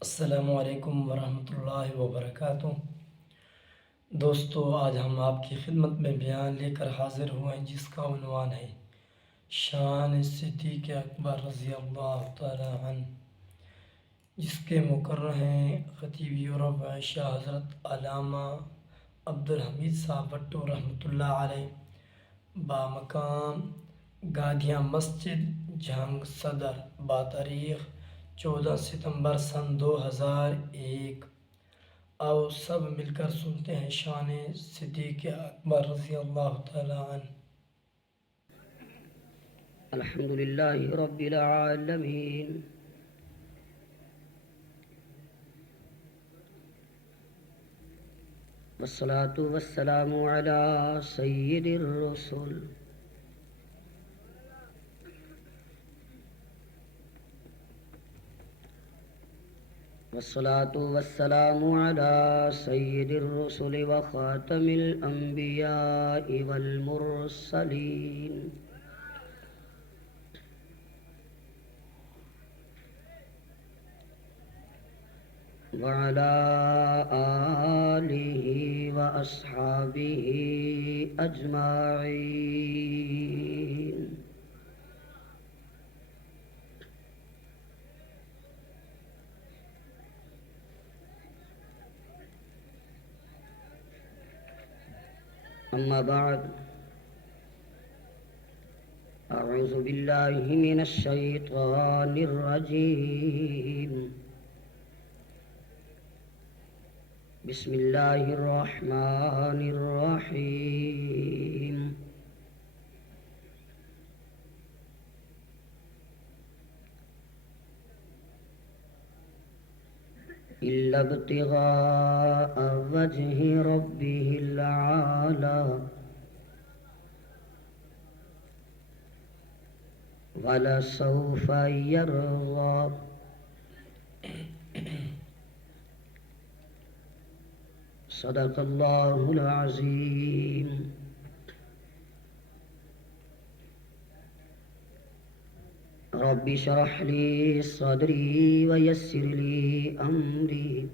السلام علیکم ورحمۃ اللہ وبرکاتہ۔ دوستو، آج ہم آپ کی خدمت میں بیان لے کر حاضر ہوئے ہیں جس کا عنوان ہے شان صدیق اکبر رضی اللہ تعالی عنہ، جس کے مقرر ہیں خطیب یورپ شاہ حضرت علامہ عبدالحمید صاحب بٹو رحمۃ اللہ علیہ، بامقام گادھیاں مسجد جھنگ صدر، باتاریخ 14 ستمبر سن 2001۔ آؤ سب مل کر سنتے ہیں شان صدیق اکبر رضی اللہ تعالی عنہ۔ الحمد لله رب العالمين، والصلاة والسلام على سيد الرسل، والصلاة والسلام على سيد الرسل وخاتم الأنبياء والمرسلين، وعلى آله وأصحابه أجمعين۔ أما بعد، أعوذ بالله من الشيطان الرجيم، بسم الله الرحمن الرحيم۔ إلا ابتغاء وجه ربه الأعلى ولسوف يرضى۔ صدق الله العظيم۔ رب اشرح لي صدري ويسر لي أمري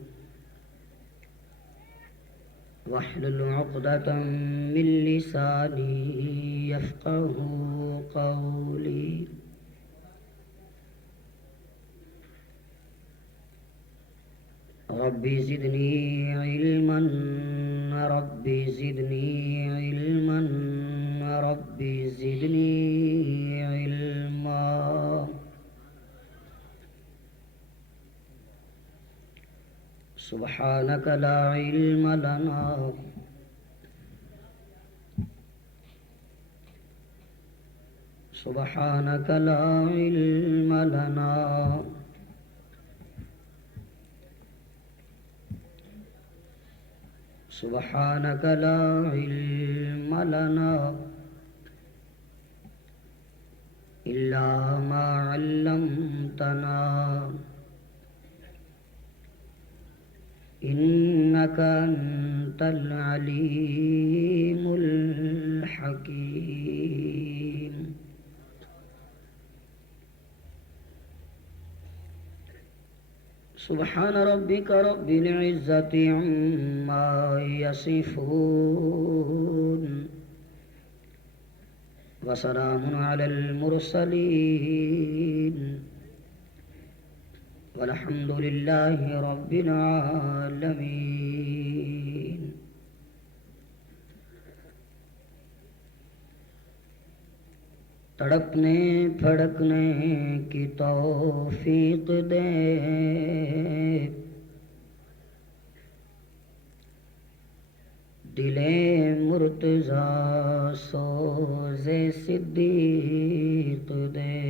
واحلل عقدة من لساني يفقه قولي۔ رب زدني علما، رب زدني علما، رب زدني علما۔ سبحانك لا علم لنا سبحانك لا علم لنا سبحانك لا علم لنا إلا ما علمتنا إنك أنت العليم الحكيم۔ سبحان ربك رب العزة عما يصفون، وسلام على المرسلين، والحمد لله رب العالمين۔ تڑپنے پھڑکنے کی توفیق دے، دل مرتضیٰ سوز صدیق دے۔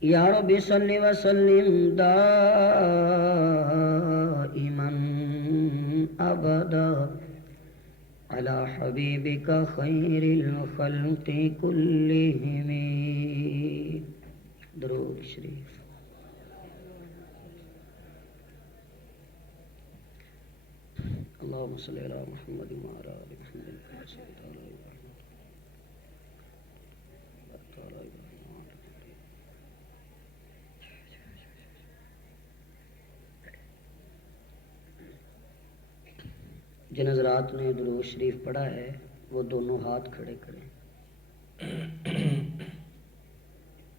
یا رب صل وسلم دائما ابدا على حبيبك خير الخلق كلهم۔ درود شریف۔ اللهم صل على محمد وعلى آل محمد كما صليت على إبراهيم وعلى آل إبراهيم جن حضرات نے درود شریف پڑھا ہے وہ دونوں ہاتھ کھڑے کریں.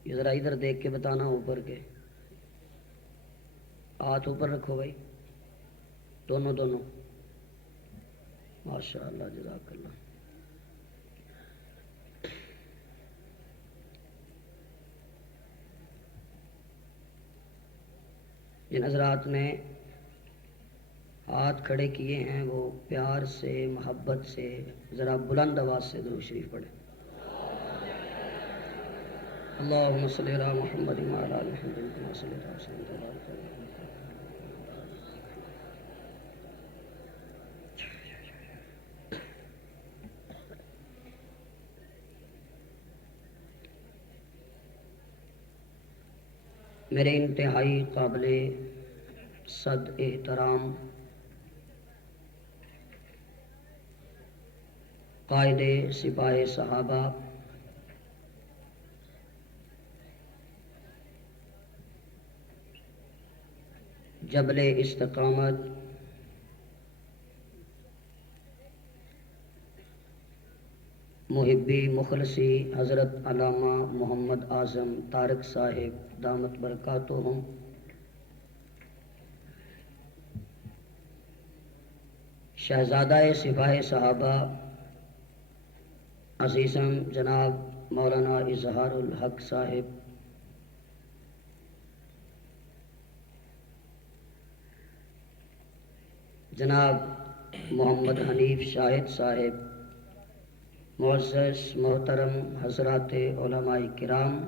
یہ ذرا ادھر دیکھ کے بتانا اوپر کے. ہاتھ اوپر رکھو بھائی, دونوں. ماشاء اللہ, جزاک اللہ. جن حضرات نے ہاتھ کھڑے کیے ہیں وہ پیار سے, محبت سے, ذرا بلند آواز سے درود شریف پڑھیں. اللہم صلی علی محمد وعلی آل محمد کما صلیت علی سیدنا محمد. میرے انتہائی قابل صد احترام قائد سپاہ صحابہ جبل استقامت محبی مخلصی حضرت علامہ محمد اعظم طارق صاحب دامت برکاتہم, شہزادہ سپاہ صحابہ عزیزم جناب مولانا اظہار الحق صاحب, جناب محمد حنیف شاہد صاحب, معزز محترم حضرات علماء کرام,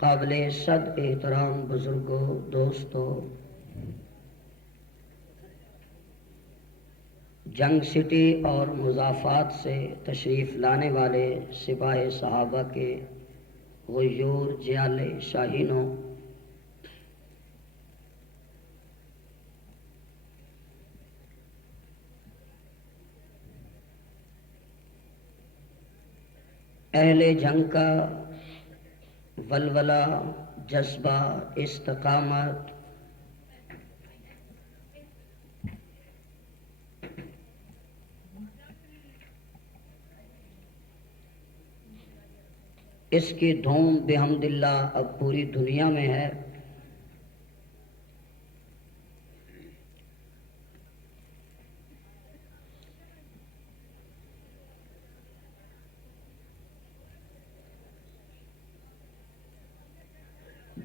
قابل صد احترام بزرگوں, دوستوں, جنگ سٹی اور مضافات سے تشریف لانے والے سپاہ صحابہ کے غیور جیالے شاہینوں, اہل جنگ کا ولولہ, جذبہ, استقامت, اس کی دھوم بحمد اللہ اب پوری دنیا میں ہے.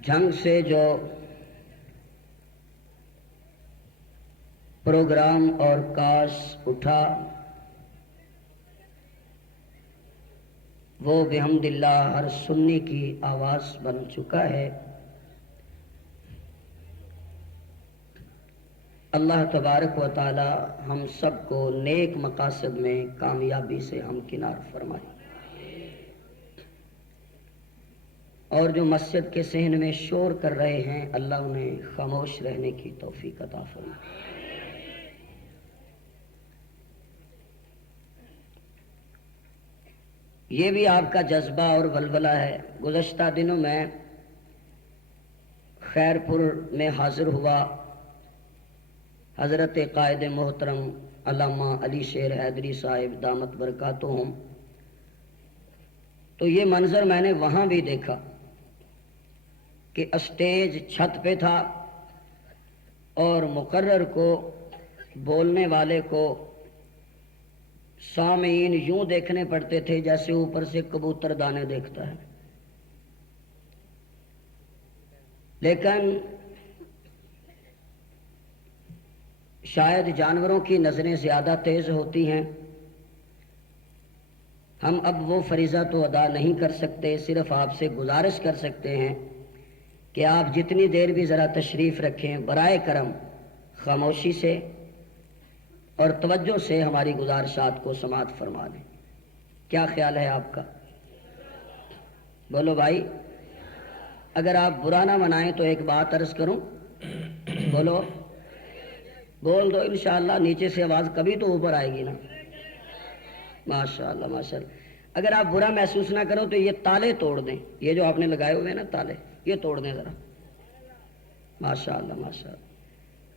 جنگ سے جو پروگرام اور کاش اٹھا وہ بحمد اللہ ہر سنی کی آواز بن چکا ہے. اللہ تبارک و تعالی ہم سب کو نیک مقاصد میں کامیابی سے ہمکنار فرمائے, اور جو مسجد کے صحن میں شور کر رہے ہیں اللہ انہیں خاموش رہنے کی توفیق عطا فرمائے. یہ بھی آپ کا جذبہ اور ولولہ ہے. گزشتہ دنوں میں خیر پور میں حاضر ہوا, حضرت قائد محترم علامہ علی شیر حیدری صاحب دامت برکاتہم, تو یہ منظر میں نے وہاں بھی دیکھا کہ اسٹیج چھت پہ تھا اور مقرر کو, بولنے والے کو سامعین یوں دیکھنے پڑتے تھے جیسے اوپر سے کبوتر دانے دیکھتا ہے. لیکن شاید جانوروں کی نظریں زیادہ تیز ہوتی ہیں. ہم اب وہ فریضہ تو ادا نہیں کر سکتے, صرف آپ سے گزارش کر سکتے ہیں کہ آپ جتنی دیر بھی ذرا تشریف رکھیں برائے کرم خاموشی سے اور توجہ سے ہماری گزارشات کو سماعت فرما لیں. کیا خیال ہے آپ کا؟ بولو بھائی. اگر آپ برا نہ منائیں تو ایک بات عرض کروں, بولو, بول دو انشاءاللہ. نیچے سے آواز کبھی تو اوپر آئے گی نا. ماشاءاللہ ماشاءاللہ. اگر آپ برا محسوس نہ کرو تو یہ تالے توڑ دیں, یہ جو آپ نے لگائے ہوئے ہیں نا تالے, یہ توڑ دیں ذرا. ماشاءاللہ ماشاءاللہ.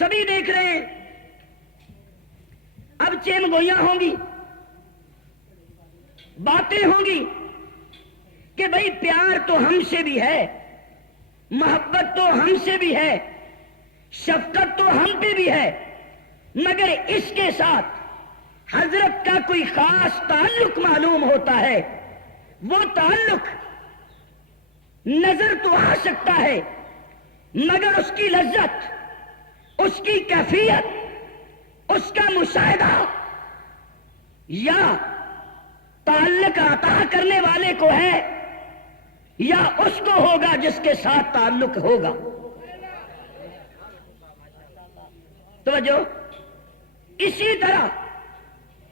سبھی دیکھ رہے ہیں. اب چین گوئیاں ہوں گی, باتیں ہوں گی کہ بھئی پیار تو ہم سے بھی ہے, محبت تو ہم سے بھی ہے, شفقت تو ہم پہ بھی ہے, مگر اس کے ساتھ حضرت کا کوئی خاص تعلق معلوم ہوتا ہے. وہ تعلق نظر تو آ سکتا ہے مگر اس کی لذت, اس کی کیفیت, اس کا مشاہدہ یا تعلق عطا کرنے والے کو ہے یا اس کو ہوگا جس کے ساتھ تعلق ہوگا. توجہ. اسی طرح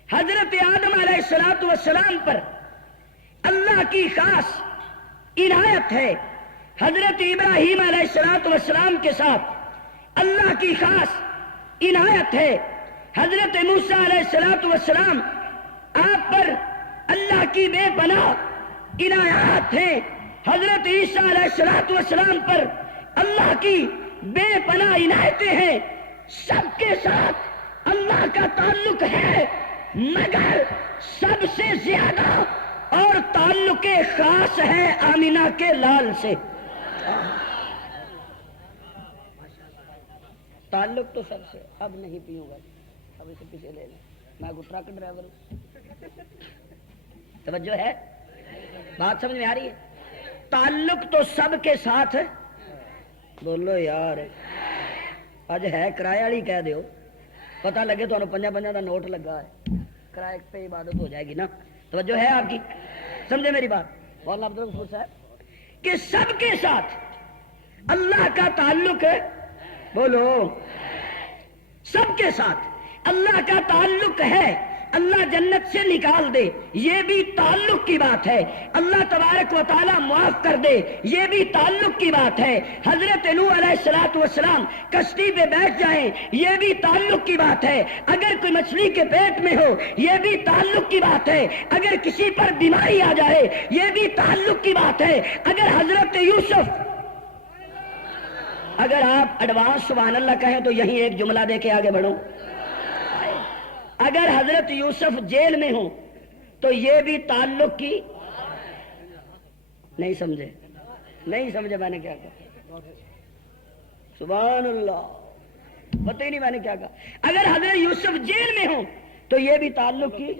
حضرت آدم علیہ السلام پر اللہ کی خاص عنایت ہے. حضرت ابراہیم علیہ السلام کے ساتھ اللہ کی خاص عنایت ہے. حضرت موسیٰ علیہ السلام آپ پر اللہ کی بے پناہ عنایات ہیں. حضرت عیسیٰ علیہ السلام پر اللہ کی بے پناہ عنایتیں ہیں. سب کے ساتھ اللہ کا تعلق ہے مگر سب سے زیادہ اور تعلق خاص ہے آمینہ کے لال سے. تعلق تو سب سے. اب نہیں پیوں گا, اب اسے پیچھے لے لیں, میں کو ٹرک ڈرائیور ہوں. توجہ ہے, بات سمجھ میں آ رہی ہے. تعلق تو سب کے ساتھ ہے. بولو یار, اج ہے کرایہ والی کہہ دیو, پتہ لگے تو 5 کا نوٹ لگا ہے, کرایہ پہ عبادت ہو جائے گی نا. توجہ ہے آپ کی, سمجھے میری بات مولانا عبد الغفور صاحب, کہ سب کے ساتھ اللہ کا تعلق ہے. بولو, سب کے ساتھ اللہ کا تعلق ہے. اللہ جنت سے نکال دے یہ بھی تعلق کی بات ہے. اللہ تبارک و تعالی معاف کر دے یہ بھی تعلق کی بات ہے. حضرت نوح علیہ السلام کشتی پہ بیٹھ جائیں یہ بھی تعلق کی بات ہے. اگر کوئی مچھلی کے پیٹ میں ہو یہ بھی تعلق کی بات ہے. اگر کسی پر بیماری آ جائے یہ بھی تعلق کی بات ہے. اگر حضرت یوسف, اگر آپ ایڈوانس سبحان اللہ کہیں تو یہیں ایک جملہ دے کے آگے بڑھو. اگر حضرت یوسف جیل میں ہوں تو یہ بھی تعلق کی. نہیں سمجھے میں نے کیا کہا. سبحان اللہ, پتہ ہی نہیں میں نے کیا کہا. اگر حضرت یوسف جیل میں ہوں تو یہ بھی تعلق کی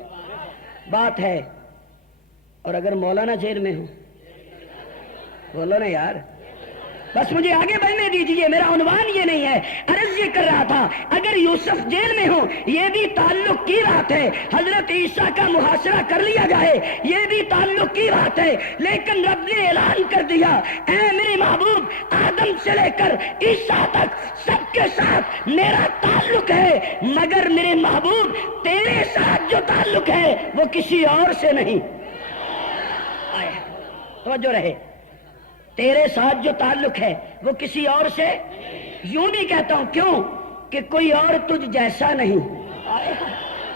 بات ہے. اور اگر مولانا جیل میں ہوں, بولو نا یار, بس مجھے آگے بڑھنے دیجئے, میرا عنوان یہ نہیں ہے. عرض یہ کر رہا تھا اگر یوسف جیل میں ہو یہ بھی تعلق کی بات ہے. حضرت عیسیٰ کا محاصرہ کر لیا جائے یہ بھی تعلق کی بات ہے. لیکن رب نے اعلان کر دیا اے میرے محبوب آدم سے لے کر عیسیٰ تک سب کے ساتھ میرا تعلق ہے مگر میرے محبوب تیرے ساتھ جو تعلق ہے وہ کسی اور سے نہیں. توجہ رہے, تیرے ساتھ جو تعلق ہے وہ کسی اور سے. یوں بھی کہتا ہوں کیوں کہ کوئی اور تجھ جیسا نہیں,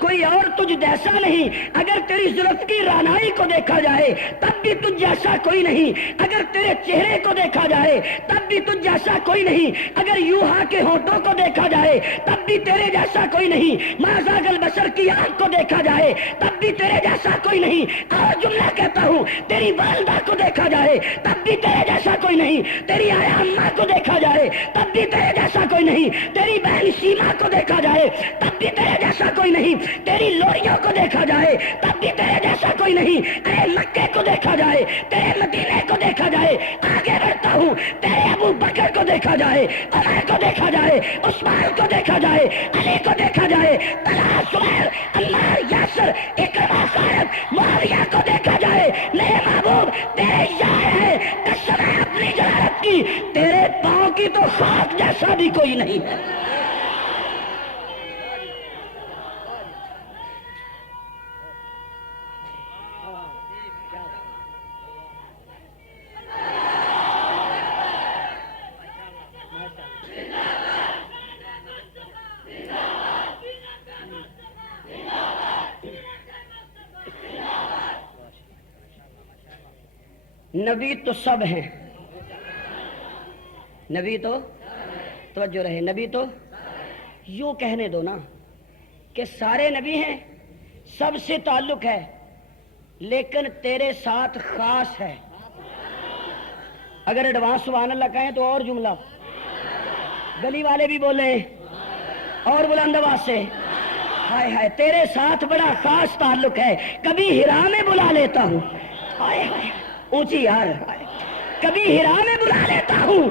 کوئی اور تجھ جیسا نہیں. اگر تیری زلف کی رانائی کو دیکھا جائے تب بھی تجھ جیسا کوئی نہیں. اگر تیرے چہرے کو دیکھا جائے تب بھی تجھ جیسا کوئی نہیں. اگر یوحا کے ہونٹوں کو دیکھا جائے تب بھی تیرے جیسا کوئی نہیں. ما زاغ البصر کی آنکھ کو دیکھا جائے تب بھی تیرے جیسا کوئی نہیں. اور جملہ کہتا ہوں تیری والدہ کو دیکھا جائے تب بھی تیرے جیسا کوئی نہیں. تیری آیا اماں کو دیکھا جائے تب بھی تیرے جیسا کوئی نہیں. تیری بہن سیما کو دیکھا جائے تب بھی تیرے جیسا کوئی نہیں. تیری لوریوں کو دیکھا جائے تب بھی تیرے جیسا کوئی نہیں. اے مکے کو دیکھا جائے, تیرے مدینے کو دیکھا جائے, آگے بڑھتا ہوں, تیرے ابو بکر کو دیکھا جائے, عمر کو دیکھا جائے, عثمان کو دیکھا جائے, علی کو دیکھا جائے, طلحہ, زبیر, عمار, یاسر, اکرمہ, خالد, معاویہ کو دیکھا جائے, میرے محبوب تیرے یار ہے. قسم ہے اپنی جلالت کی تیرے پاؤں کی تو خاک جیسا بھی کوئی نہیں ہے. نبی تو سب ہیں, نبی تو توجہ رہے, نبی تو یوں کہنے دو نا کہ سارے نبی ہیں، سب سے تعلق ہے، لیکن تیرے ساتھ خاص ہے۔ اگر ایڈوانس سبحان اللہ کہیں تو اور جملہ گلی والے بھی بولیں اور بلند آواز سے، ہائے ہائے تیرے ساتھ بڑا خاص تعلق ہے، کبھی ہرا میں بلا لیتا ہوں، ہائے ہائے اونچی یار، کبھی ہرا میں بلا لیتا ہوں،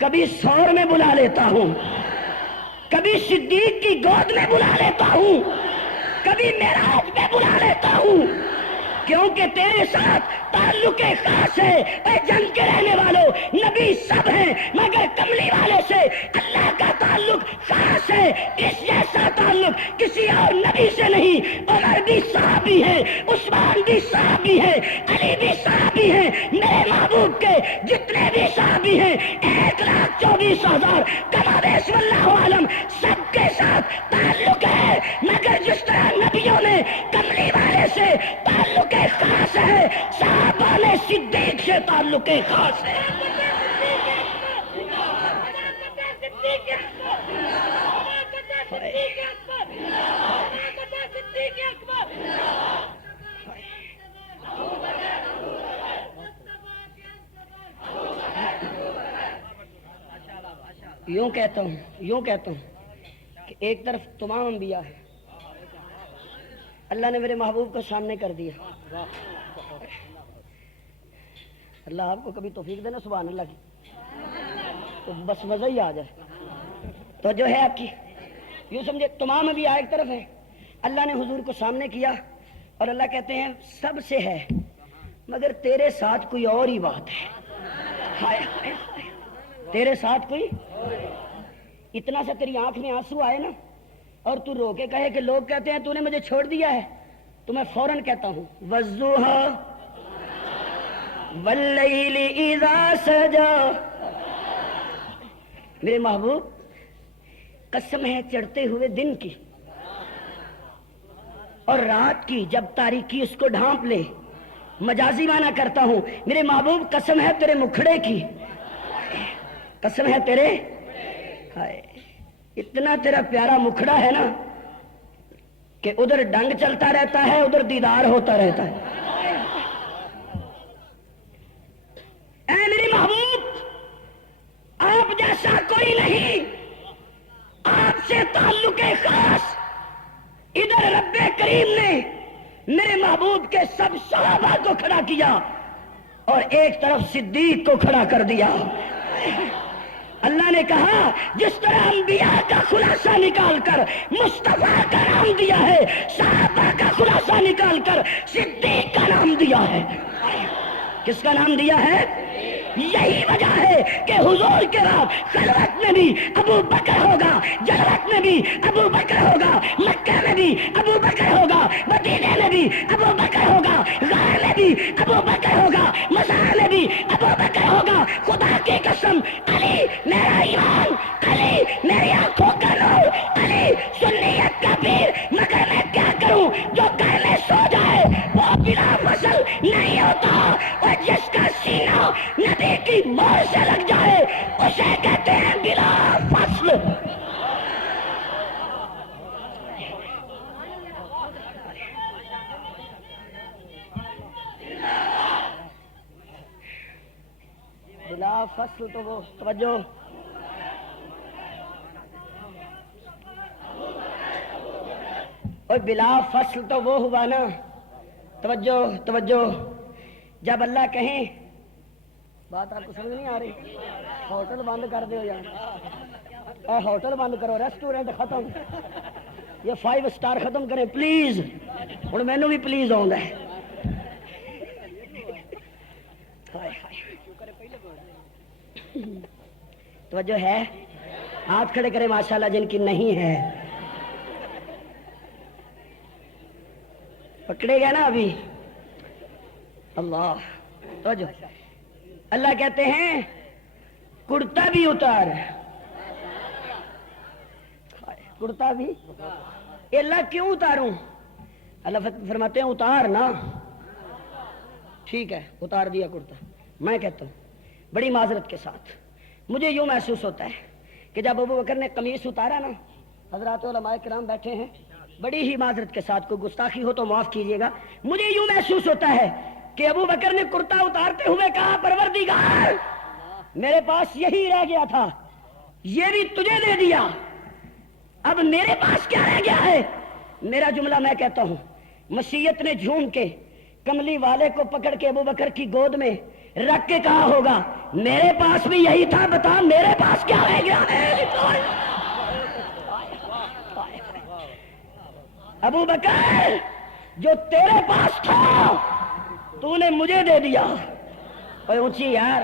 کبھی سور میں بلا لیتا ہوں، کبھی صدیق کی گود میں بلا لیتا ہوں، کبھی معراج میں بلا لیتا ہوں، کیونکہ تیرے ساتھ تعلق خاص ہے۔ اے جنگ کے رہنے والوں، نبی سب ہیں مگر کملی والے سے اللہ کا تعلق خاص ہے۔ اس جیسا تعلق کسی اور نبی سے نہیں۔ عمر بھی صحابی ہے، عثمان بھی صحابی ہے، علی بھی صحابی ہے، میرے محبوب کے جتنے بھی صحابی ہیں 1,24,000 کما بیش واللہ عالم سب کے ساتھ تعلق ہے، مگر جس طرح نبیوں نے کملی والے سے تعلق خاص ہے، صحابہ نے صدیق سے تعلق خاص ہے۔ یوں کہتا ہوں کہ ایک طرف تمام انبیاء ہے، اللہ نے میرے محبوب کو سامنے کر دیا۔ اللہ آپ کو کبھی توفیق دینا سبحان اللہ کی، تو بس مزہ ہی آ جائے۔ تو جو ہے آپ کی یوں سمجھے تمام انبیاء ایک طرف ہے، اللہ نے حضور کو سامنے کیا اور اللہ کہتے ہیں سب سے ہے مگر تیرے ساتھ کوئی اور ہی بات ہے۔ ہائے ہائے تیرے ساتھ کوئی، اتنا سا تیری آنکھ میں آنسو آئے نا اور تو رو کے کہے کہ لوگ کہتے ہیں تو نے مجھے چھوڑ دیا ہے، تو میں فوراً کہتا ہوں وَالضُّحَىٰ وَاللَّيْلِ إِذَا سَجَىٰ، میرے محبوب قسم ہے چڑھتے ہوئے دن کی اور رات کی جب تاریکی اس کو ڈھانپ لے، مجازی معنی کرتا ہوں میرے محبوب قسم ہے تیرے مکھڑے کی، قسم ہے تیرے، ہائے اتنا تیرا پیارا مکھڑا ہے نا کہ ادھر ڈنگ چلتا رہتا ہے ادھر دیدار ہوتا رہتا ہے۔ اے میری محبوب آپ جیسا کوئی نہیں، آپ سے تعلق خاص ادھر رب کریم نے میرے محبوب کے سب صحابہ کو کھڑا کیا اور ایک طرف صدیق کو کھڑا کر دیا۔ اللہ نے کہا جس طرح انبیاء کا خلاصہ نکال کر مصطفیٰ کا نام دیا ہے، صحابہ کا خلاصہ نکال کر صدیق کا نام دیا ہے۔ کس کا نام دیا ہے؟ یہی وجہ ہے کہ حضور کے بعد خلوت میں بھی ابو بکر ہوگا، جلوت میں بھی ابو بکر ہوگا، مکہ میں بھی ابو بکر ہوگا، مدینے میں بھی ابو بکر ہوگا، غار میں بھی ابو بکر ہوگا، مزار میں بھی ابو بکر ہوگا۔ خدا کی قسم علی میرا ایمان، علی میری آنکھوں کا نور، علی سنیت کا پیر، مگر میں کیا کروں جو گھر میں سو جائے وہ بلا فصل نہیں ہوتا، اور جس کا سینہ نبی کی مور سے لگ جائے اسے کہتے ہیں بلا فصل۔ بلا فصل تو وہ توجہ، اور بلا فصل تو وہ ہوا نا، توجہ توجہ، جب اللہ کہیں بات آپ کو سمجھ نہیں آ رہی، ہوٹل بند کر دو یار، ہوٹل بند کرو، ریسٹورینٹ ختم، یہ 5 اسٹار ختم کریں پلیز، اور مینو بھی پلیز آؤں ہے۔ توجہ ہے، ہاتھ کھڑے کریں ماشاءاللہ جن کی نہیں ہے، پکڑے گا نا ابھی اللہ۔ توجہ، اللہ کہتے ہیں کرتا بھی اتار، کرتا بھی، اللہ کیوں اتاروں؟ اللہ فرماتے ہیں اتار نا، ٹھیک ہے اتار دیا کرتا۔ میں کہتا ہوں بڑی معذرت کے ساتھ مجھے یوں محسوس ہوتا ہے کہ جب ابو بکر نے قمیص اتارا نا حضرات علماء کرام بیٹھے ہیں، بڑی ہی معذرت کے ساتھ کوئی گستاخی ہو تو معاف کیجیے گا، مجھے یوں محسوس ہوتا ہے کہ ابو بکر نے کرتا اتارتے ہوئے کہا پروردگار میرے پاس یہی رہ گیا تھا، یہ بھی تجھے دے دیا، اب میرے پاس کیا رہ گیا ہے؟ میرا جملہ میں کہتا ہوں، مشیت نے جھوم کے کملی والے کو پکڑ کے ابو بکر کی گود میں رکھ کے کہا ہوگا میرے پاس بھی یہی تھا، بتا میرے پاس کیا رہ گیا ہے؟ ابو بکر جو تیرے پاس تھا تو نے مجھے دے دیا، اوے اونچی یار،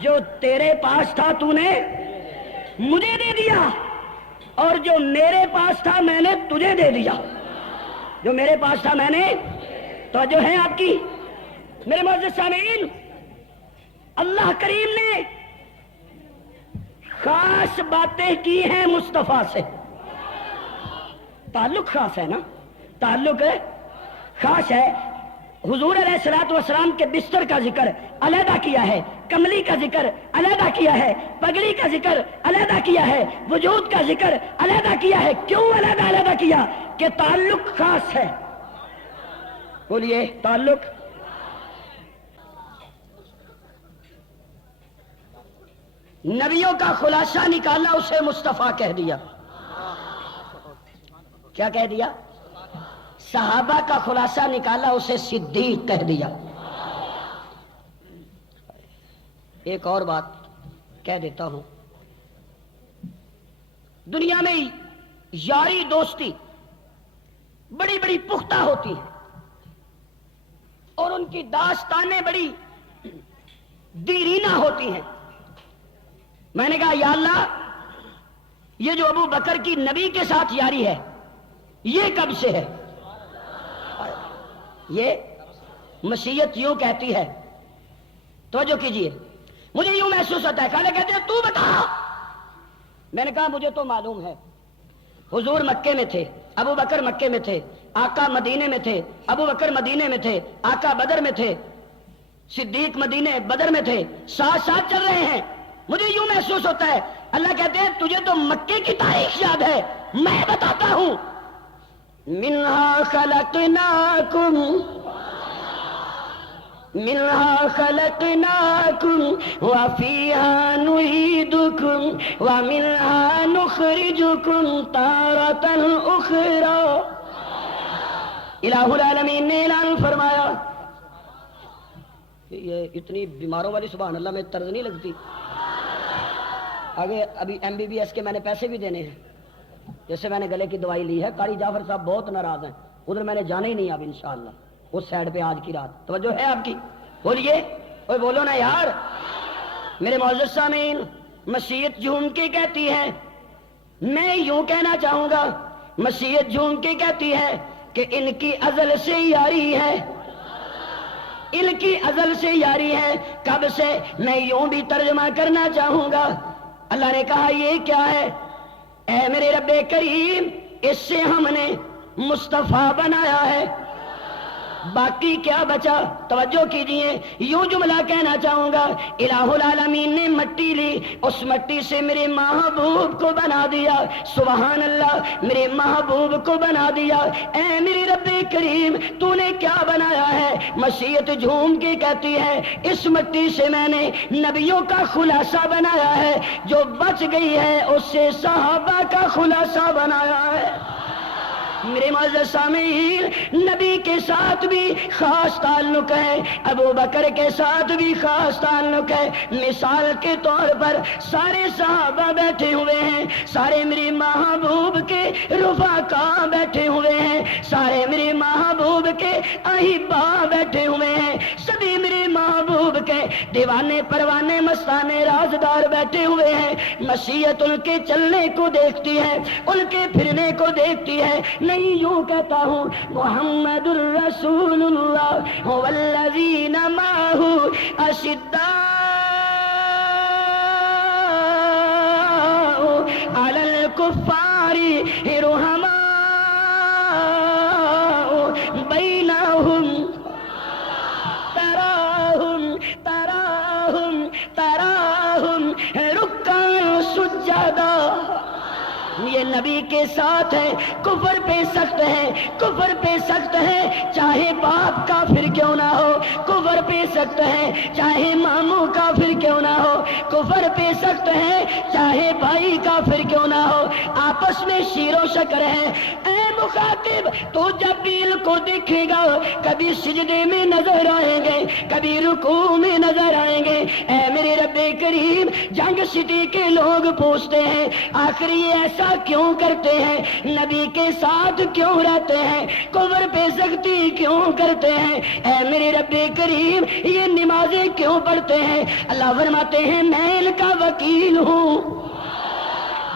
جو تیرے پاس تھا تو نے مجھے دے دیا، اور جو میرے پاس تھا میں نے تجھے دے دیا، جو میرے پاس تھا میں نے، تو جو ہے آپ کی میرے معزز سامعین، اللہ کریم نے خاص باتیں کی ہیں مصطفیٰ سے، تعلق خاص ہے نا، تعلق خاص ہے۔ حضور علیہ الصلوۃ والسلام کے بستر کا ذکر علیحدہ کیا ہے، کملی کا ذکر علیحدہ کیا ہے، پگڑی کا ذکر علیحدہ کیا ہے، وجود کا ذکر علیحدہ کیا ہے۔ کیوں علیحدہ کیا؟ کہ تعلق خاص ہے، بولیے تعلق۔ نبیوں کا خلاصہ نکالا اسے مصطفیٰ کہہ دیا، کیا کہہ دیا؟ صحابہ کا خلاصہ نکالا اسے صدیق کہہ دیا۔ ایک اور بات کہہ دیتا ہوں، دنیا میں یاری دوستی بڑی بڑی پختہ ہوتی ہیں اور ان کی داستانیں بڑی دیرینہ ہوتی ہیں۔ میں نے کہا یا اللہ، یہ جو ابو بکر کی نبی کے ساتھ یاری ہے یہ کب سے ہے؟ یہ مشیت یوں کہتی ہے، توجہ کیجئے، مجھے یوں محسوس ہوتا ہے، کھانے کہتے ہیں تو بتا۔ میں نے کہا مجھے تو معلوم ہے، حضور مکے میں تھے، ابو بکر مکے میں تھے، آقا مدینے میں تھے، ابو بکر مدینے میں تھے، آقا بدر میں تھے، صدیق مدینے بدر میں تھے، ساتھ ساتھ چل رہے ہیں۔ مجھے یوں محسوس ہوتا ہے، اللہ کہتے ہیں تجھے تو مکے کی تاریخ یاد ہے، میں بتاتا ہوں۔ منہا خلقناکم وفیہا نعیدکم ومنہا نخرجکم تارۃ اخری۔ الہ العالمین نے اعلان فرمایا، یہ اتنی بیماروں والی سبحان اللہ میں طرز نہیں لگتی۔ آگے ابھی MBBS کے میں نے پیسے بھی دینے ہیں، جیسے میں نے گلے کی دوائی لی ہے، قاری جعفر صاحب بہت ناراض ہیں، ادھر میں نے جانا ہی نہیں اب انشاءاللہ، اس سائڈ پہ آج کی رات توجہ ہے آپ کی، بولیے اوے بولو نا یار۔ میرے معزز سامعین، مشیت جھوم کے کہتی ہے، میں یوں کہنا چاہوں گا، مشیت جھوم کے کہتی ہے کہ ان کی ازل سے یاری ہے، ان کی ازل سے یاری ہے۔ کب سے؟ میں یوں بھی ترجمہ کرنا چاہوں گا، اللہ نے کہا یہ کیا ہے؟ اے میرے رب کریم، اس سے ہم نے مصطفیٰ بنایا ہے، باقی کیا بچا؟ توجہ کیجئے، یوں جملہ کہنا چاہوں گا، الہ العالمین نے مٹی لی، اس مٹی سے میرے محبوب کو بنا دیا، سبحان اللہ، میرے محبوب کو بنا دیا۔ اے میرے رب کریم، تو نے کیا بنایا ہے؟ مشیت جھوم کے کہتی ہے، اس مٹی سے میں نے نبیوں کا خلاصہ بنایا ہے، جو بچ گئی ہے اس سے صحابہ کا خلاصہ بنایا ہے۔ میرے معزز سامعین، نبی کے ساتھ بھی خاص تعلق ہے، ابو بکر کے ساتھ بھی خاص تعلق ہے۔ مثال کے طور پر سارے صحابہ بیٹھے ہوئے ہیں، سارے میرے محبوب کے رفقا بیٹھے ہوئے ہیں، سارے میرے محبوب کے احبا بیٹھے ہوئے ہیں، سبھی میرے محبوب کے دیوانے پروانے مستانے رازدار بیٹھے ہوئے ہیں۔ مشیت ان کے چلنے کو دیکھتی ہے، ان کے پھرنے کو دیکھتی ہے، نہیں یوں کہتا ہوں، محمد الرسول اللہ والذین معہ اشداء علی الکفار رحماء بینہم تراہم رکعا سجدا یہ نبی کے ساتھ ہے، کفر پہ سخت ہے، کفر پہ سخت ہے چاہے باپ کافر کیوں نہ ہو، کفر پہ سخت ہے چاہے ماموں کافر کیوں نہ ہو، کفر پہ سخت ہے چاہے بھائی کافر کیوں نہ ہو، آپس میں شیر و شکر ہے۔ اے مخاطب تو جب بھی ان کو دیکھے گا کبھی سجدے میں نظر آئیں گے، کبھی رکوع میں نظر آئیں گے۔ اے میرے رب کریم، جنگ سٹی کے لوگ پوچھتے ہیں آخر یہ ایسا کیوں کرتے ہیں، نبی کے ساتھ کیوں رہتے ہیں، کفر پہ سختی کیوں کرتے ہیں، اے میرے رب کریم یہ نمازیں کیوں پڑھتے ہیں؟ اللہ فرماتے ہیں میں ان کا وکیل ہوں۔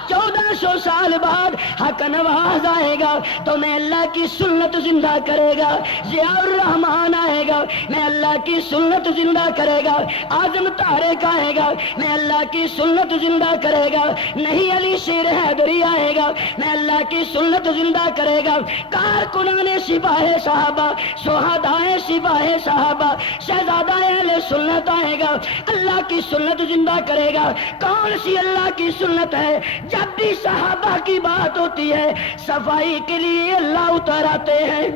1400 سال بعد حق نواز آئے گا تو میں اللہ کی سنت زندہ کرے گا، ضیاء الرحمان آئے گا میں اللہ کی سنت زندہ کرے گا، اعظم طارق آئے گا میں اللہ کی سنت زندہ کرے گا، نہیں علی شیر حیدری آئے گا میں اللہ کی سنت زندہ کرے گا، کارکنان سپاہ صحابہ، شہدائے سپاہ صحابہ، شہزادہ اہل سنت آئے گا، اللہ کی سنت زندہ کرے گا۔ کون سی اللہ کی سنت ہے؟ جب بھی صحابہ کی بات ہوتی ہے صفائی کے لیے اللہ اتر آتے ہیں،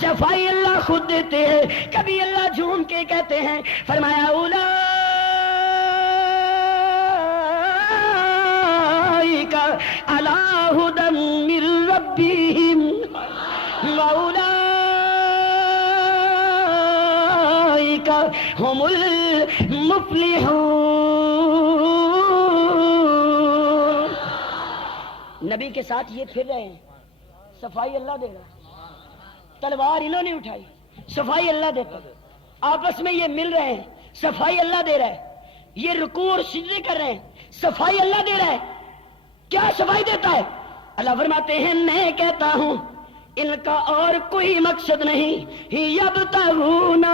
صفائی اللہ خود دیتے ہیں، کبھی اللہ جھوم کے کہتے ہیں، فرمایا اولئک علی ھدی من ربہم واولئک ھم المفلحون۔ نبی کے ساتھ یہ پھر رہے ہیں، صفائی اللہ دے رہا، تلوار انہوں نے اٹھائی، صفائی اللہ دیتا، آپس میں یہ مل رہے ہیں، صفائی اللہ دے رہا ہے، یہ رکوع اور سجدے کر رہے ہیں، صفائی اللہ دے رہا ہے۔ کیا صفائی دیتا ہے؟ اللہ فرماتے ہیں میں کہتا ہوں ان کا اور کوئی مقصد نہیں، یبتغون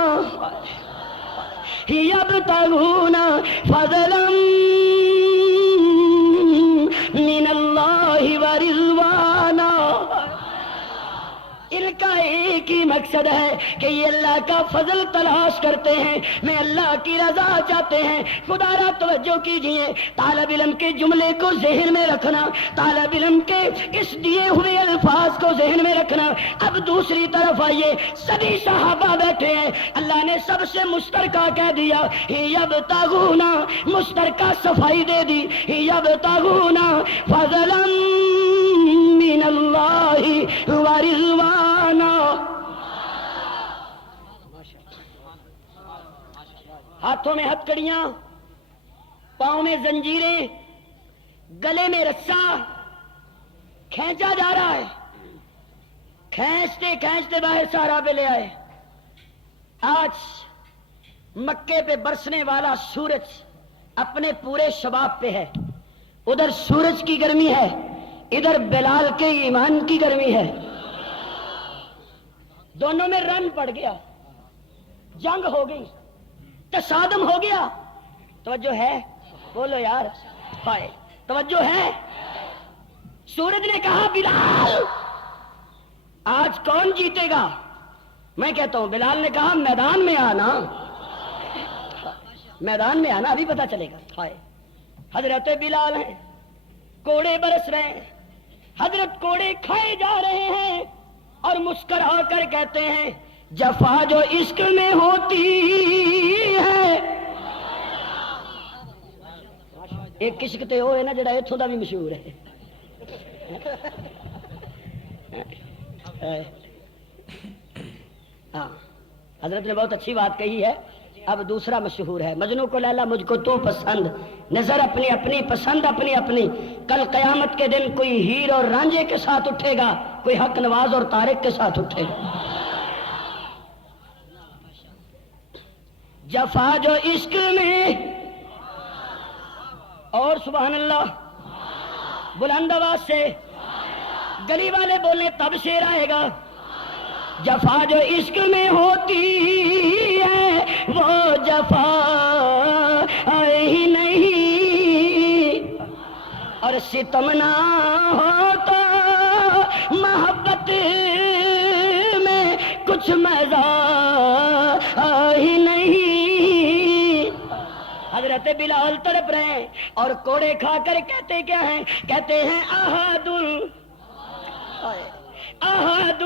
فضلا من اللہ ورضوانا، ان کا ایک ہی مقصد ہے کہ یہ اللہ کا فضل تلاش کرتے ہیں، میں اللہ کی رضا چاہتے ہیں۔ خدا را توجہ کیجئے، طالب علم کے جملے کو ذہن میں رکھنا، طالب علم کے اس دیے ہوئے الفاظ کو ذہن میں رکھنا۔ اب دوسری طرف آئیے، سبھی صحابہ بیٹھے ہیں، اللہ نے سب سے مشترکہ کہہ دیا، یبتغون، مشترکہ صفائی دے دی، یبتغون فضلا من اللہ ورضوانا۔ ہاتھوں میں ہتھکڑیاں، پاؤں میں زنجیریں، گلے میں رسا کھینچا جا رہا ہے، کھینچتے کھینچتے باہر صحرا پہ لے آئے۔ آج مکے پہ برسنے والا سورج اپنے پورے شباب پہ ہے، ادھر سورج کی گرمی ہے، ادھر بلال کے ایمان کی گرمی ہے، دونوں میں رن پڑ گیا، جنگ ہو گئی، تصادم ہو گیا۔ توجہ ہے؟ بولو یار، ہائے توجہ ہے؟ سورج نے کہا بلال آج کون جیتے گا؟ میں کہتا ہوں بلال نے کہا میدان میں آنا، میدان میں آنا، ابھی پتا چلے گا۔ ہائے حضرت بلال ہیں، کوڑے برس رہے ہیں، حضرت کوڑے کھائے جا رہے ہیں اور مسکرا کر کہتے ہیں جفا جو عشق میں ہوتی ہے۔ ایک عشق تے ہوئے نا جڑا اتھوں دا بھی مشہور ہے۔ ہاں حضرت نے بہت اچھی بات کہی ہے۔ اب دوسرا مشہور ہے، مجنوں کو لیلا مجھ کو تو پسند، نظر اپنی اپنی، پسند اپنی اپنی، کل قیامت کے دن کوئی ہیر اور رانجھے کے ساتھ اٹھے گا، کوئی حق نواز اور طارق کے ساتھ اٹھے گا۔ جفا جو عشق میں، اور سبحان اللہ بلند آواز سے گلی والے بولے تب شیر آئے گا۔ جفا جو عشق میں ہوتی ہے وہ جفا ہی نہیں، اور ستم نہ ہو تو محبت میں کچھ مزہ ہی نہیں۔ حضرت حضرت بلال تڑپ رہے ہیں اور کوڑے کھا کر کہتے کیا ہیں؟ کہتے ہیں احد احد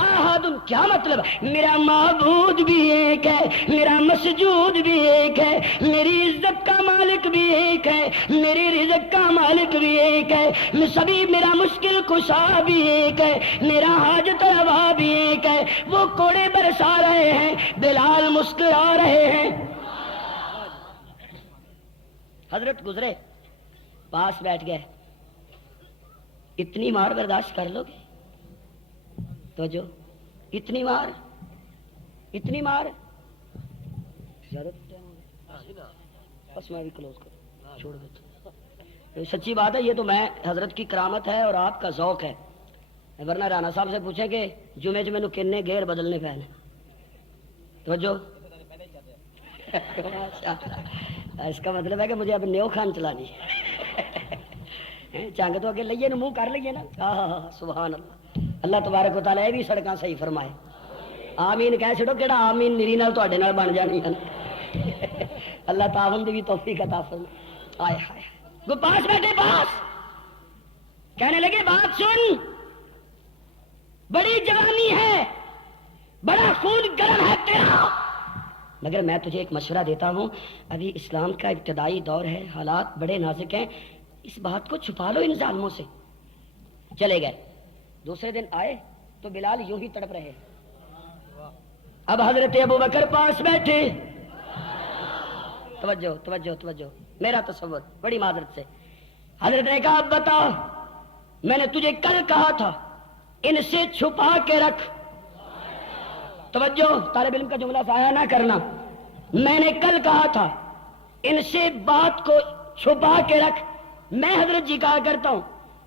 احد. کیا مطلب؟ میرا معبود بھی ایک ہے، میرا مسجود بھی ایک ہے، میری عزت کا مالک بھی ایک ہے، میری رزق کا مالک بھی ایک ہے، سبھی میرا مشکل کشا بھی ایک ہے، میرا حاجت روا بھی ایک ہے. وہ کوڑے برسا رہے ہیں، بلال مسکرا رہے ہیں. حضرت گزرے، پاس بیٹھ گئے. اتنی مار برداشت کر لو گے؟ تو جو اتنی مار بس میں بھی کلوز کروں، چھوڑ دو. سچی بات ہے، یہ تو میں حضرت کی کرامت ہے اور آپ کا ذوق ہے. ورنہ رانا صاحب سے پوچھیں کہ جمعے میں نو کنے گیئر بدلنے پے نے. توجہ. اس کا مطلب ہے کہ مجھے اب نیو خان چلانی ہے. چنگ تو اگے لئیے نا، منہ کر لئیے نا. سبحان اللہ. اللہ تبارک و تعالیٰ یہ بھی سڑکاں صحیح فرمائے. آمین کہہ چھڑو، کہڑا آمین میری نال تواڈے نال بن جانی ہے. اللہ تعاون دی بھی توفیق عطا فرمائے. آئے ہائے. وہ پاس بیٹھے، پاس کہنے لگے بات سن، بڑی جوانی ہے، بڑا خون گرم ہے تیرا، مگر میں تجھے ایک مشورہ دیتا ہوں. ابھی اسلام کا ابتدائی دور ہے، حالات بڑے نازک ہیں، اس بات کو چھپا لو ان ظالموں سے. چلے گئے. دوسرے دن آئے تو بلال یوں ہی تڑپ رہے. اب حضرت ابو بکر پاس بیٹھے. توجہ توجہ توجہ، میرا تصور بڑی معذرت سے. حضرت نے کہا اب بتا، میں نے تجھے کل کہا تھا ان سے چھپا کے رکھ. توجہ، طالب علم کا جملہ ضائع نہ کرنا. میں نے کل کہا تھا ان سے بات کو چھپا کے رکھ. میں حضرت جی کہا کرتا ہوں،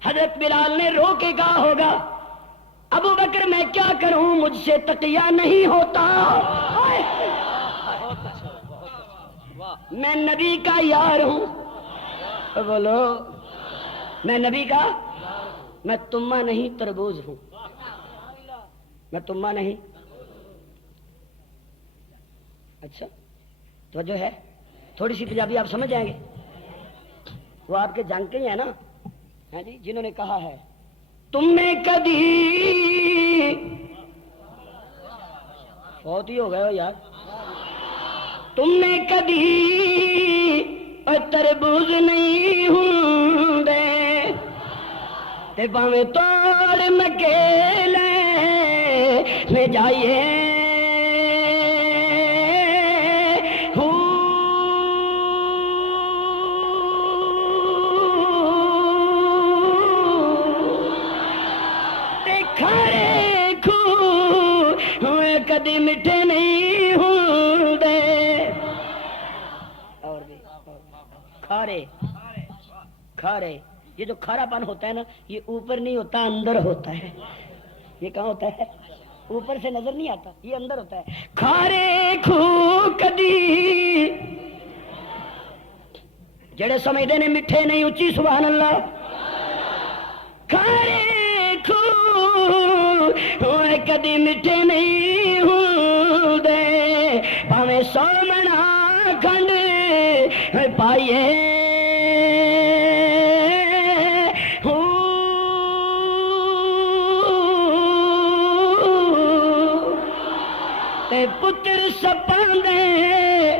حضرت بلال نے رو کے کہا ہوگا ابو بکر میں کیا کروں، مجھ سے تقیہ نہیں ہوتا، میں نبی کا یار ہوں. بولو، میں نبی کا، میں تما نہیں تربوز ہوں، میں تما نہیں. اچھا توجہ ہے، تھوڑی سی پنجابی آپ سمجھ جائیں گے. وہ آپ کے جنگ کے ہی ہیں نا، ہاں جی، جنہوں نے کہا ہے تم نے کبھی بہت ہی ہو گئے ہو یار، تم نے کبھی تربوز نہیں ہوں دے تے پاویں توڑ مکیلے میں جائیے. کدی میٹھے نہیں ہوں دے، اور بھی کھارے کھارے. یہ جو کھارا پن ہوتا ہے نا، یہ اوپر نہیں ہوتا، اندر ہوتا ہے. یہ کہاں ہوتا ہے؟ اوپر سے نظر نہیں آتا، یہ اندر ہوتا ہے. کھارے کھو کدی جڑے سمجھتے نے میٹھے نہیں، اچھی سبحان اللہ. کھارے کھو کدی میٹھے نہیں ہوں دے، پاویں سومنا کھنڈ پائیے. تے پتر سپاں دے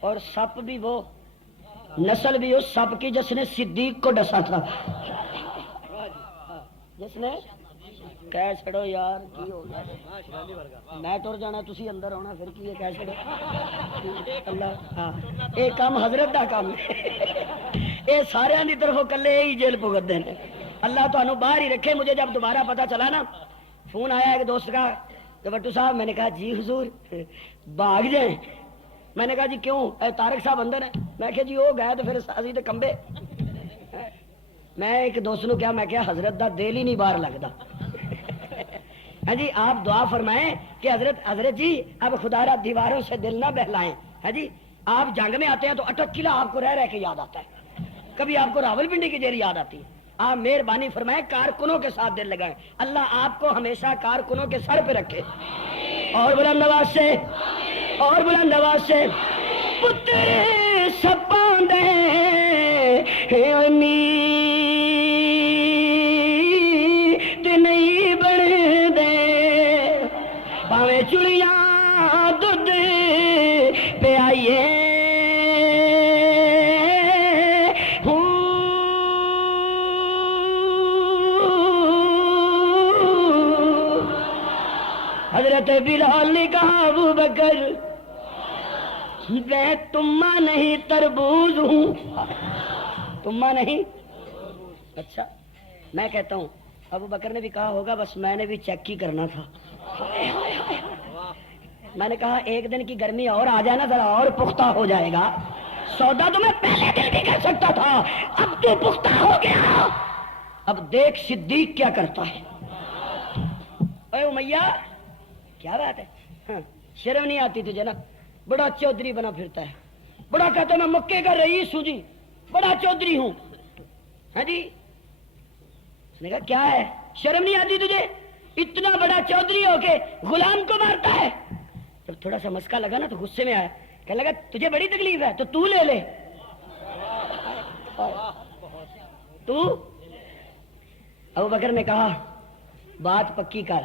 اور سپ بھی وہ نسل بھی اس سپ کی جس نے صدیق کو ڈسا تھا، جس نے کہہ چھڑو یار کی ہو گیا، میں ٹر جانا تسی اندر ہونا، پھر کی کہہ چھڑو اللہ. ہاں یہ کام حضرت دا کام یہ سارے دی طرف کلے ہی جیل بھگتتے ہیں. اللہ تمہیں باہر ہی رکھے. مجھے جب دوبارہ پتا چلا نا، فون آیا ایک دوست کا کہ بٹو صاحب، میں نے کہا جی حضور بھاگ جائیں. میں نے کہا جی کیوں؟ طارق صاحب اندر ہیں. میں کہا جی وہ گئے تو پھر اسی تے کمبے. میں ایک دوست نو کیا، میں کہا حضرت دا دل ہی نہیں باہر لگتا. ہاں جی، آپ دعا فرمائیں کہ حضرت جی اب خدا را دیواروں سے دل نہ بہلائیں. ہاں جی، آپ جنگ میں آتے ہیں تو اٹک قلعہ آپ کو رہ رہ کے یاد آتا ہے، کبھی آپ کو راول پنڈی کی جیل یاد آتی ہے. آپ مہربانی فرمائیں کارکنوں کے ساتھ دل لگائیں. اللہ آپ کو ہمیشہ کارکنوں کے سر پہ رکھے. اور بلند آواز سے، اور بلند آواز سے، پتر سپاں دے امید نہیں بن دے، پاویں چڑیاں دودھ پہ آئیے حضرت بلال نے کہا ابو بکر میں تمہ نہیں تربوز ہوں، تمہ نہیں، اچھا میں کہتا ہوں ابو بکر نے بھی کہا ہوگا بس میں نے بھی چیک ہی کرنا تھا، میں نے کہا ایک دن کی گرمی اور آ جائے نا ذرا اور پختہ ہو جائے گا، سودا تو میں پہلے دن بھی کر سکتا تھا، اب تو پختہ ہو گیا، اب دیکھ صدیق کیا کرتا ہے۔ اے امیہ کیا بات ہے، ہاں شرم نہیں آتی تجھے نا، بڑا چودھری بنا پھرتا ہے، بڑا کہتا ہے میں مکے کا رئیس ہوں جی، بڑا چودھری ہوں، ہاں جی، اس نے کہا کیا ہے شرم نہیں آتی تجھے، اتنا بڑا چودھری ہو کے غلام کو مارتا ہے۔ جب تھوڑا سا مسکا لگا نا تو غصے میں آیا، کہنے لگا تجھے بڑی تکلیف ہے تو لے لے، تو ابو بکر نے کہا بات پکی کر،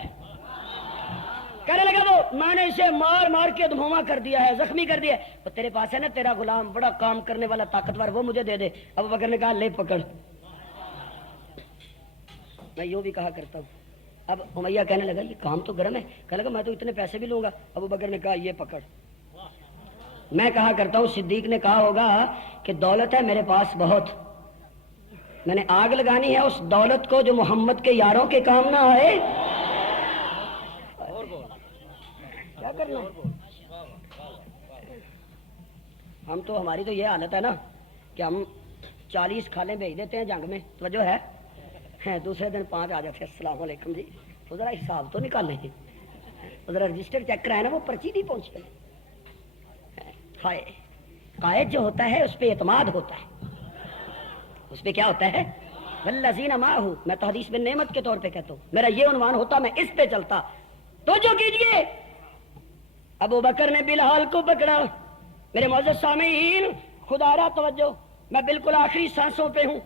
کہنے لگا وہ میں نے اسے مار مار کے دھواں کر دیا ہے، زخمی کر دیا ہے، وہ تیرے پاس ہے نا تیرا غلام بڑا کام کرنے والا طاقتور، وہ مجھے دے دے۔ ابو بکر نے کہا لے پکڑ، میں یوں بھی کہا کرتا ہوں۔ اب امیہ کہنے لگا یہ کام تو گرم ہے، کہنے لگا میں تو اتنے پیسے بھی لوں گا۔ ابو بکر نے کہا یہ پکڑ۔ میں کہا کرتا ہوں صدیق نے کہا ہوگا کہ دولت ہے میرے پاس بہت، میں نے آگ لگانی ہے اس دولت کو جو محمد کے یاروں کے کام نہ آئے، کیا کرنا ہے؟ ہم تو ہماری تو یہ حالت ہے نا کہ ہم 40 کھالیں بھیج دیتے ہیں جنگ میں، توجہ ہے، دوسرے دن 5 آ جاتے ہیں السلام علیکم جی، تو ذرا حساب تو نکالنے کی، ذرا رجسٹر چیک کرائے نا وہ پرچی نہیں پہنچی۔ ہائے قائد جو ہوتا ہے اس پہ اعتماد ہوتا ہے، اس پہ کیا ہوتا ہے والذین معہ، میں تو حدیث میں نعمت کے طور پہ کہتا ہوں، میرا یہ عنوان ہوتا میں اس پہ چلتا۔ توجہ کیجئے، ابو بکر نے بلال کو پکڑا، میرے معزز سامعین خدا را توجہ، میں بالکل آخری سانسوں پہ ہوں،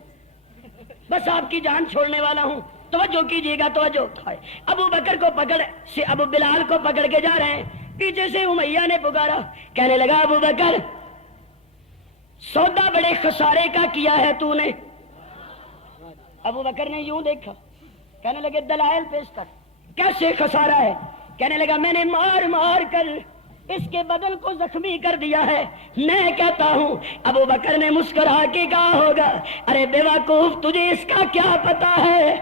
بس آپ کی جان چھوڑنے والا ہوں، توجہ کیجیے گا، توجہ۔ ابو بکر کو پکڑ سے ابو بلال کو پکڑ کے جا رہے ہیں، پیچھے سے امیہ نے پکارا، کہنے لگا ابو بکر سودا بڑے خسارے کا کیا ہے تو نے۔ ابو بکر نے یوں دیکھا، کہنے لگے دلائل پیش کر، کیسے خسارہ ہے؟ کہنے لگا میں نے مار مار کر اس کے بدن کو زخمی کر دیا ہے، میں کہتا ہوں۔ ابو بکر نے مسکرا کے کہا ہوگا ارے بیوقوف تجھے اس کا کیا پتا ہے،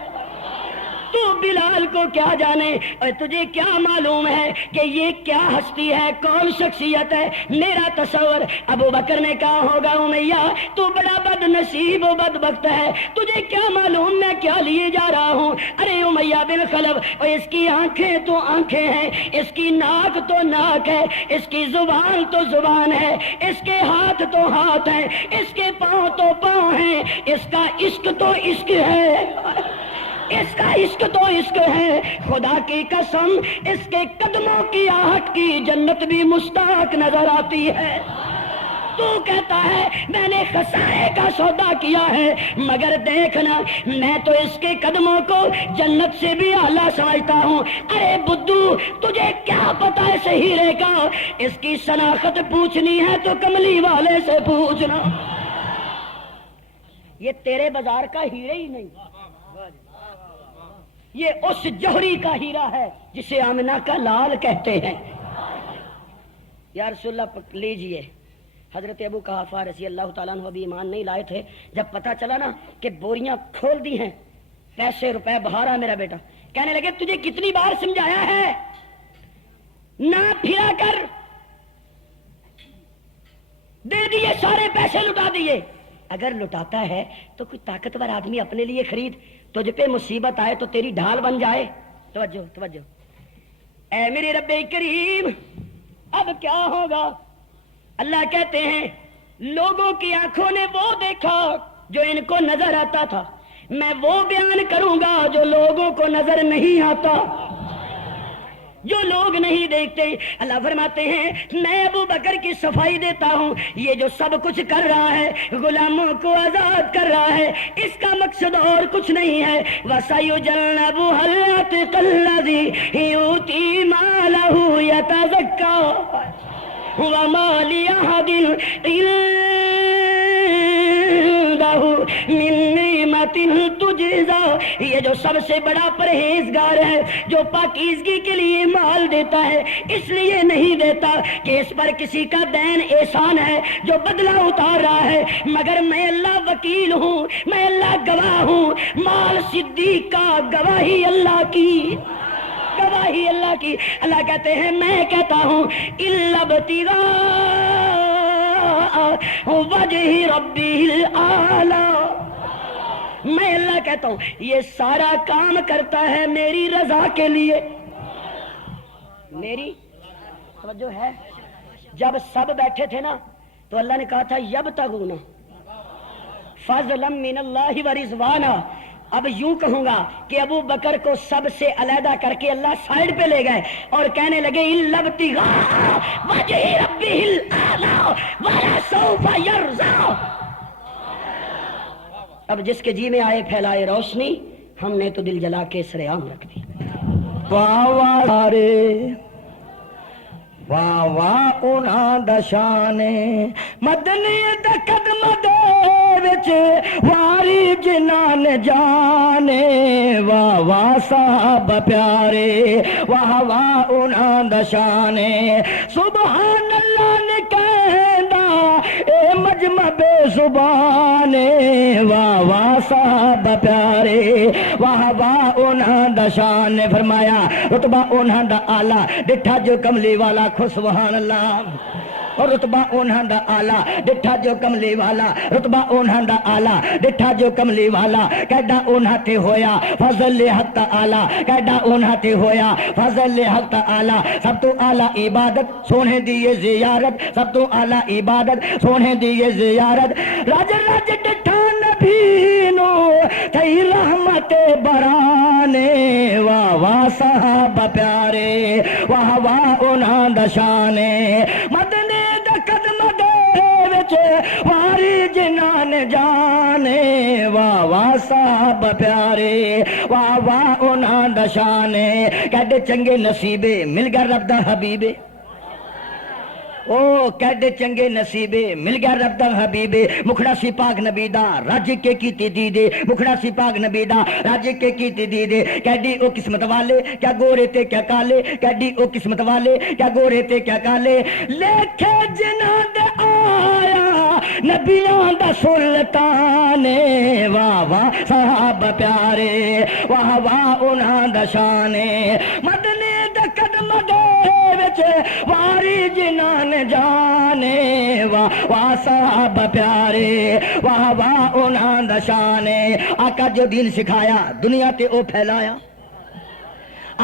تو بلال کو کیا جانے، اور تجھے کیا معلوم ہے کہ یہ کیا ہستی ہے، کون شخصیت ہے، میرا تصور۔ ابو بکر نے کہا ہوگا امیہ تو بڑا بد نصیب و بدبخت ہے، تجھے کیا معلوم میں کیا لیے جا رہا ہوں۔ ارے امیہ بن خلف، اور اس کی آنکھیں تو آنکھیں ہیں، اس کی ناک تو ناک ہے، اس کی زبان تو زبان ہے، اس کے ہاتھ تو ہاتھ ہیں، اس کے پاؤں تو پاؤں ہیں، اس کا عشق تو عشق ہے، اس کا عشق تو عشق ہے، خدا کی قسم اس کے قدموں کی آہٹ کی جنت بھی مشتاق نظر آتی ہے۔ تو کہتا ہے میں نے خسارے کا سودا کیا ہے، مگر دیکھنا میں تو اس کے قدموں کو جنت سے بھی اعلیٰ سمجھتا ہوں۔ ارے بدو تجھے کیا پتا ہے اس ہیرے کا، اس کی شناخت پوچھنی ہے تو کملی والے سے پوچھنا، یہ تیرے بازار کا ہیرے ہی نہیں، یہ اس جوہری کا ہیرا ہے جسے آمنہ کا لال کہتے ہیں۔ یا رسول اللہ لیجئے، حضرت ابو قحافہ رضی اللہ تعالیٰ عنہ ابھی ایمان نہیں لائے تھے، جب پتہ چلا نا کہ بوریاں کھول دی ہیں، پیسے روپے بہا رہا میرا بیٹا، کہنے لگے تجھے کتنی بار سمجھایا ہے نہ پھرا کر، دے دیے سارے پیسے لٹا دیے، اگر لٹاتا ہے تو کوئی طاقتور آدمی اپنے لیے خرید، تجھ پہ مصیبت آئے تو تیری ڈھال بن جائے۔ توجہ توجہ، اے میرے رب کریم اب کیا ہوگا؟ اللہ کہتے ہیں لوگوں کی آنکھوں نے وہ دیکھا جو ان کو نظر آتا تھا، میں وہ بیان کروں گا جو لوگوں کو نظر نہیں آتا۔ جو لوگ نہیں دیکھتے. اللہ فرماتے ہیں میں ابو بکر کی صفائی دیتا ہوں. یہ جو سب کچھ کر رہا ہے غلاموں کو آزاد کر رہا ہے اس کا مقصد اور کچھ نہیں ہے. وَسَيُجَنَّبُهَا الْأَتْقَى الَّذِي يُؤْتِي مَالَهُ يَتَزَكَّى وَمَا لِأَحَدٍ عِندَهُ مِن نِعْمَةٍ تُجْزَى. یہ جو سب سے بڑا پرہیزگار ہے جو پاکیزگی کے لیے مال دیتا ہے اس لیے نہیں دیتا کہ اس پر کسی کا دین احسان ہے جو بدلہ اتار رہا ہے، مگر میں اللہ وکیل ہوں، میں اللہ گواہ ہوں. مال صدیق کا، گواہی اللہ کی، گواہی اللہ کی. اللہ کہتے ہیں میں کہتا ہوں اِلَّا ابْتِغَاءَ وَجْهِ رَبِّهِ الْأَعْلَىٰ. میں اللہ کہتا ہوں یہ سارا کام کرتا ہے میری رضا کے لیے. میری توجہ ہے. جب سب بیٹھے تھے نا تو اللہ نے کہا تھا یبتغون فضلا من اللہ ورضوانا. اب یوں کہوں گا کہ ابو بکر کو سب سے علیحدہ کر کے اللہ سائڈ پہ لے گئے اور کہنے لگے اِلَّا ابْتِغَاءَ وَجْهِ رَبِّهِ الْأَعْلَىٰ وَلَسَوْفَ يَرْضَىٰ. اب جس کے جی میں آئے پھیلائے روشنی، ہم نے تو دل جلا کے سرعام رکھ دی. واہ واہ رے واہ واہ انہاں دا شان مدنی دا قدم دے وچ واری جنان جانے. واہ واہ صحابہ پیارے واہ واہ انہاں دا شان سبحان اللہ نے کہندا اے مجمع بے زبان. واہ واہ صحابہ پیارے واہ واہ انہاں دا شان. فرمایا رتبہ انہاں دا اعلیٰ ڈٹھا جو کملی والا خو سبحان اللہ. اور رتبہ انہاں دا اعلیٰ ڈٹھا جو کملی والا، رتبہ انہاں دا اعلیٰ ڈٹھا جو کملی والا. کیڈا انہاں تے ہویا فضل حق تعالی، کیڈا انہاں تے ہویا فضل حق تعالی. سب تو اعلیٰ عبادت سونے دی یہ زیارت، سب تو اعلیٰ عبادت سونے دی یہ زیارت. رج رج ڈٹھا نبی نو تھی رحمت برانے. واہ واہ صحابہ پیارے واہ واہ انہاں دا شان مدنی دا قدم دے وچ واری جنان جانے. واہ واہ صحابہ پیارے واہ واہ انہاں دا شان. کیڈے چنگے نصیبے مل گیا رب دا حبیبے. او کیڈے چنگے نصیبے مل گیا رب دا حبیبے. مکھڑا سی پاک نبی دا رج کے کیتی دیدے، مکھڑا سی پاک نبی دا رج کے کیتی دیدے. کیڈی او قسمت والے کیا گورے تے کیا کالے، کیڈی او قسمت والے کیا گورے تے کیا کالے. لکھے جنہاں دے آیا نبیاں دا سلطان. واہ واہ صحابہ پیارے واہ واہ انہاں دا شان مدنی دا قدم دے وچ واری جنان جانے. واہ واہ صحابہ پیارے واہ واہ انہاں دا شان. آقا جو دین سکھایا دنیا تے او پھیلایا،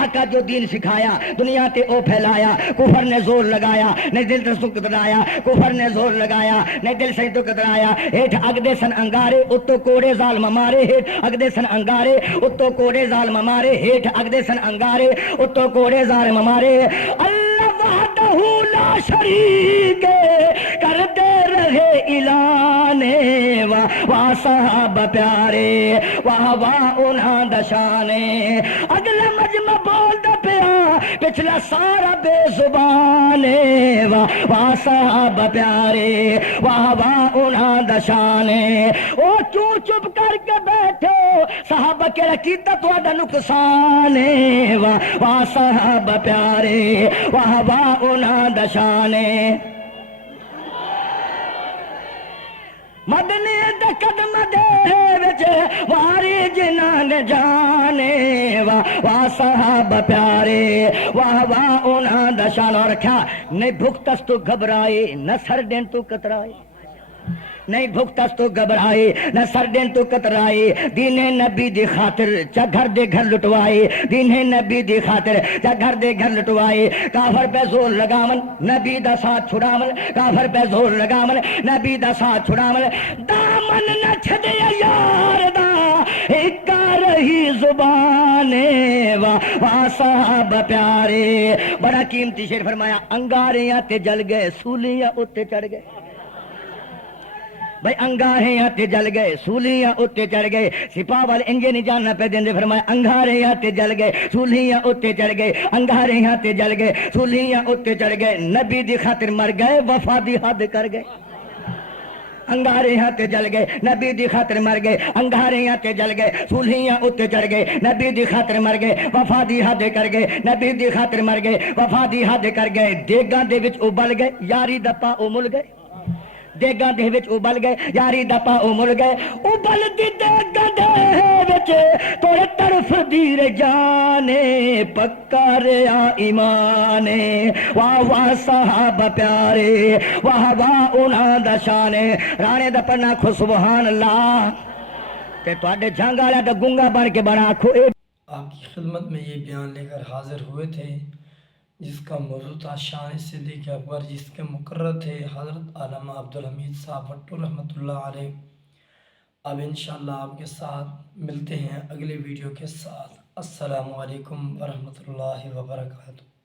آقا جو دین سکھایا دنیا تے او پھیلایا. کفر نے زور لگایا نے دل تو کترایا، کفر نے زور لگایا نے دل سے تو کترایا. ہیٹھ اگدے سن انگارے اتو کوڑے ظالم مارے، ہیٹھ اگدے سن انگارے اتو کوڑے ظالم مارے، ہیٹھ اگدے سن انگارے اتو کوڑے ظالم مارے. اللہ وحدہ لا شریک کرتے رہے اعلان. واہ واہ صحابہ پیارے واہ واہ انہاں دا شان. اگلا مجمع بولدا پیا پچھلا سارا بے زبان. واہ واہ صحابہ پیارے واہ واہ انہاں دا شان. او کیوں چپ کر کے بیٹھو صحابہ کیڑا کیتا تہاڈا نقصان. واہ واہ صحابہ پیارے واہ واہ انہاں دا شان. مدنی دا قدم دے وچ واری جنان جانے. واہ واہ صحابہ پیارے واہ واہ انہاں دا شان. اور رکھا نہیں بھوک تس تو گھبرائے نہ سر دین تو کترائے. نہیں بھوکتس تو گھبرائے نہ سردین تو کترائے دین نبی دی خاطر چا گھر دے گھر لٹوائے دین نبی دی خاطر چا گھر دے گھر لٹوائے کافر پہ زور لگامن نبی دا ساتھ چھڑامن کافر پہ زور لگامن نبی دا ساتھ چھڑامن دامن نہ چھدے یار دا اکا رہی زبانے واہ صاحب پیارے بڑا قیمتی شعر فرمایا انگاریاں تے جل گئے سولیاں اتے چڑھ گئے بھائی انگاریاں تے جل گئے سولیاں اتے چڑھ گئے سپاہ والے انجے نہیں جاننا پہ دیندے فرمایا انگاریاں تے جل گئے سولیاں اتے چڑھ گئے انگاریاں تے جل گئے سولیاں اتے چڑھ گئے نبی دی خاطر مر گئے وفا دی حد کر گئے انگارے ہاں تے جل گئے نبی دی خاطر مر گئے انگارے ہاں تے جل گئے سولیاں اتے چڑھ گئے نبی دی خاطر مر گئے وفا دی حد کر گئے نبی دی خاطر مر گئے وفا دی حد کر گئے دیگاں دے وچ ابل گئے یاری دا پا امل گئے دیگاں دے وچ ابل گئے یاری دا پا امل گئے ابل دی دیگاں دے وچ توڑے طرف دی رجانے پکا ریا ایمانے واہ واہ صحابہ پیارے واہ واہ انہاں دا شانے رانے دا پڑھنا کھو سبحان اللہ تے تواڈے جنگ والا دا گنگا بن کے بنا کھو آپ کی خدمت میں یہ بیان لے کر حاضر ہوئے تھے جس کا موضوع تھا شان صدیق اکبر، جس کے مقرر تھے حضرت علامہ عبدالحمید صاحب بھٹو رحمۃ اللہ علیہ۔ اب انشاءاللہ آپ کے ساتھ ملتے ہیں اگلے ویڈیو کے ساتھ۔ السلام علیکم ورحمۃ اللہ وبرکاتہ۔